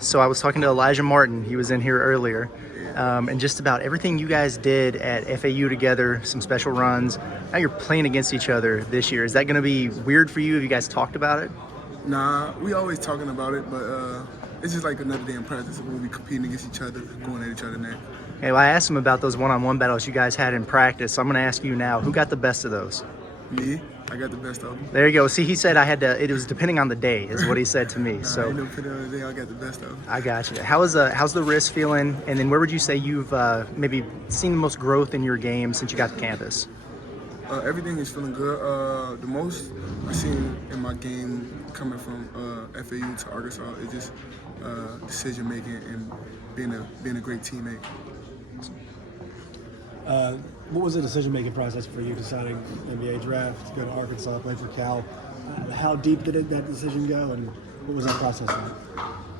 So I was talking to Elijah Martin. He was in here earlier. And just about everything you guys did at FAU together, some special runs. Now you're playing against each other this year. Is that going to be weird for you? Have you guys talked about it? Nah, we always talking about it, but it's just like another day in practice. We'll be competing against each other, going at each other now. Hey, well, I asked him about those one-on-one battles you guys had in practice. So I'm going to ask you now, who got the best of those? Me, I got the best of them. There you go. See, he said I had to. It was depending on the day, is what he said to me. So I know depending on the day, I got the best of them. I got you. How's the wrist feeling? And then where would you say you've maybe seen the most growth in your game since you got to campus? Everything is feeling good. The most I've seen in my game coming from FAU to Arkansas is just decision making and being a great teammate. What was the decision-making process for you deciding the NBA draft, to go to Arkansas, play for Cal? How deep did that decision go, and what was that process like?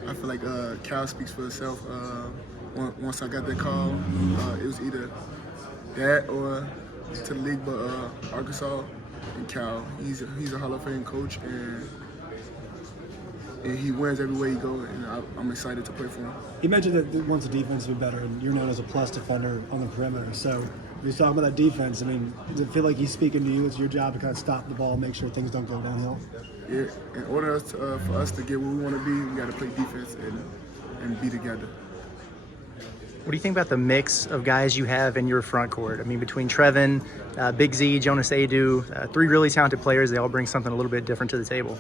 I feel like Cal speaks for itself. Once I got that call, it was either that or to the league, but Arkansas and Cal. He's a Hall of Fame coach, and he wins everywhere he goes, and I'm excited to play for him. He mentioned that once the defense would be better, and you're known as a plus defender on the perimeter. So he's talking about that defense. I mean, does it feel like he's speaking to you? It's your job to kind of stop the ball, make sure things don't go downhill? Yeah, in order for us to get where we want to be, we got to play defense and be together. What do you think about the mix of guys you have in your front court? I mean, between Trevin, Big Z, Jonas Adu, three really talented players. They all bring something a little bit different to the table.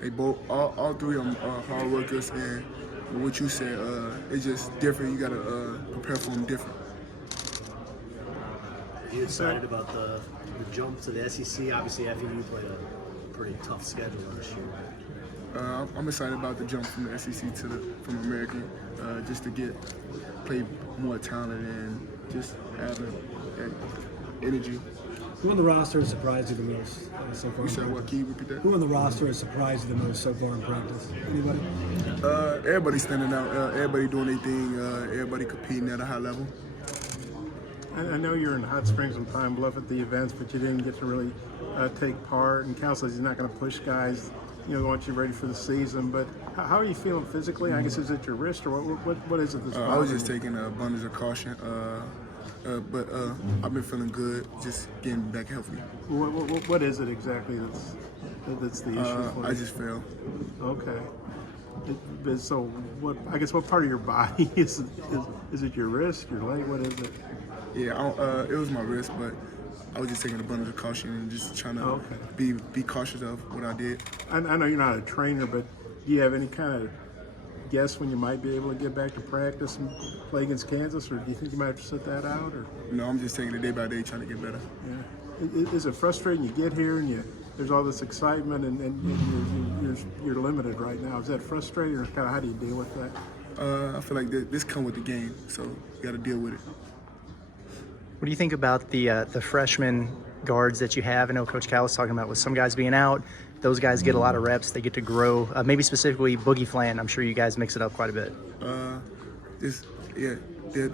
They both, all three of them are hard workers, and what you said, it's just different. You got to prepare for them different. Are you excited about the jump to the SEC? Obviously, FAU played a pretty tough schedule this year. I'm excited about the jump from the SEC from American, just to play more talent and just have that energy. Who on the roster has surprised you the most so far? You said what? Can you repeat that? Who on the roster has surprised you the most so far in practice? Anybody? Everybody's standing out. Everybody doing their thing. Everybody competing at a high level. I know you're in Hot Springs and Pine Bluff at the events, but you didn't get to really take part. And Cal says he's not going to push guys, want you ready for the season. But how are you feeling physically? I guess is it your wrist or what is it? I was just taking an abundance of caution. But I've been feeling good, just getting back healthy. What is it exactly that's the issue for you? I just fell. Okay. So what? I guess what part of your body is it? Your wrist, your leg? What is it? Yeah, it was my wrist, but I was just taking an abundance of caution and just trying to be cautious of what I did. I know you're not a trainer, but do you have any kind of guess when you might be able to get back to practice and play against Kansas, or do you think you might have to sit that out? Or no, I'm just taking it day by day, trying to get better. Yeah. Is it frustrating? You get here and there's all this excitement, and you're limited right now. Is that frustrating, or kind of how do you deal with that? I feel like this come with the game, so you got to deal with it. What do you think about the freshman guards that you have? I know Coach Cal was talking about with some guys being out. Those guys get a lot of reps. They get to grow. Maybe specifically Boogie Flan. I'm sure you guys mix it up quite a bit. The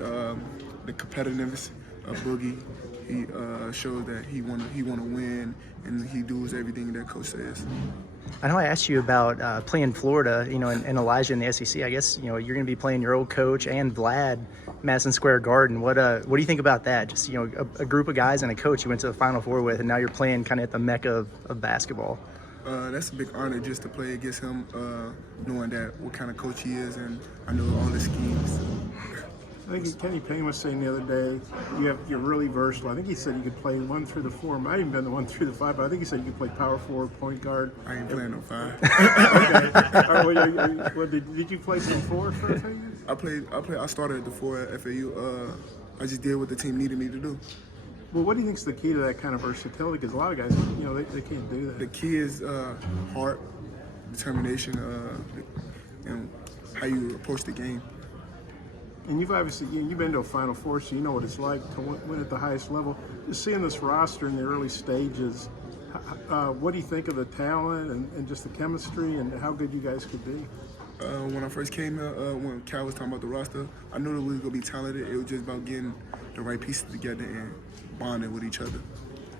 competitiveness of Boogie. He shows that he want to win, and he does everything that Coach says. I know I asked you about playing Florida, and Elijah in the SEC. I guess you're going to be playing your old coach and Vlad, Madison Square Garden. What do you think about that? Just a group of guys and a coach you went to the Final Four with, and now you're playing kind of at the mecca of basketball. That's a big honor just to play against him, knowing that what kind of coach he is, and I know all his schemes. I think Kenny Payne was saying the other day, you're really versatile. I think he said you could play 1 through the 4. Might even been the 1 through the 5, but I think he said you could play power forward, point guard. I ain't playing no 5. Okay. All right, did you play some 4 for FAU? I started at the 4 at FAU. I just did what the team needed me to do. Well, what do you think is the key to that kind of versatility? Because a lot of guys, they can't do that. The key is heart, determination, and how you approach the game. And you've obviously you've been to a Final Four, so you know what it's like to win at the highest level. Just seeing this roster in the early stages, what do you think of the talent and just the chemistry and how good you guys could be? When I first came here, when Cal was talking about the roster, I knew that we were going to be talented. It was just about getting the right pieces together and bonding with each other.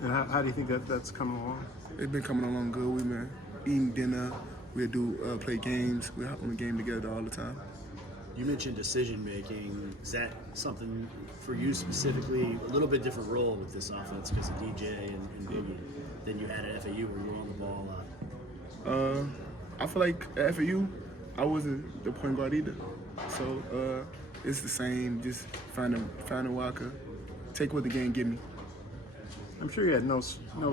And how do you think that's coming along? It's been coming along good. We've been eating dinner, we'll do play games. We'll hop on the game together all the time. You mentioned decision making. Is that something for you specifically? A little bit different role with this offense because of DJ and Biggie than you had at FAU, where you were on the ball a lot. I feel like at FAU, I wasn't the point guard either. So it's the same, just finding where I could take what the game give me. I'm sure you had no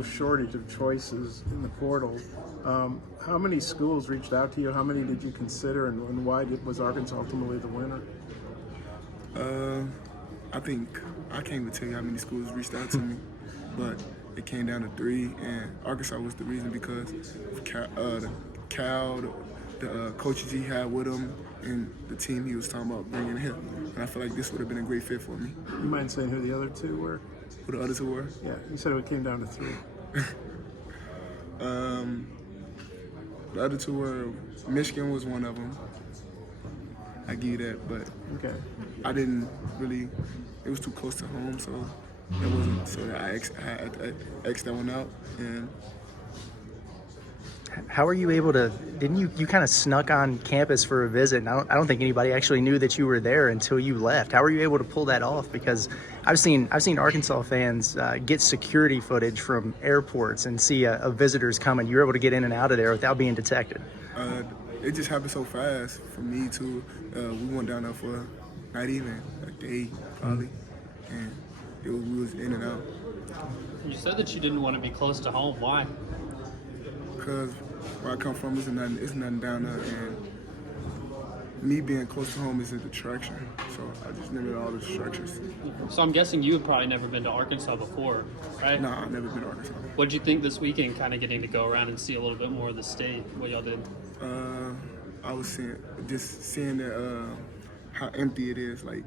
shortage of choices in the portal. How many schools reached out to you? How many did you consider, and why was Arkansas ultimately the winner? I think I can't even tell you how many schools reached out to me, but it came down to 3, and Arkansas was the reason because of Cal, the coaches he had with him, and the team he was talking about bringing here. And I feel like this would have been a great fit for me. You mind saying who the other 2 were? Who the other 2 were? Yeah, you said it came down to 3. The other 2 were, Michigan was one of them. I give you that, but Okay. I didn't really, it was too close to home, so it wasn't, so that I X'd that one out. And How were you able to? Didn't you kind of snuck on campus for a visit? And I don't think anybody actually knew that you were there until you left. How were you able to pull that off? Because I've seen Arkansas fans get security footage from airports and see a visitors coming. You were able to get in and out of there without being detected. it just happened so fast for me too. We went down there for not even a day probably, and we was in and out. You said that you didn't want to be close to home. Why? Because where I come from, it's nothing down there, and me being close to home is a distraction. So I just limited all the distractions. So I'm guessing you had probably never been to Arkansas before, right? Nah, I've never been to Arkansas. What did you think this weekend, kind of getting to go around and see a little bit more of the state, what y'all did? I was seeing that how empty it is. Like,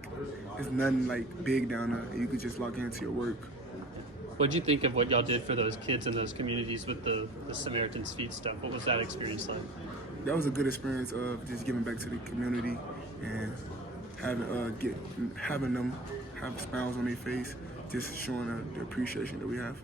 it's nothing like big down there. You could just log into your work. What did you think of what y'all did for those kids in those communities with the Samaritan's Feet stuff? What was that experience like? That was a good experience of just giving back to the community and having them have smiles on their face, just showing the appreciation that we have.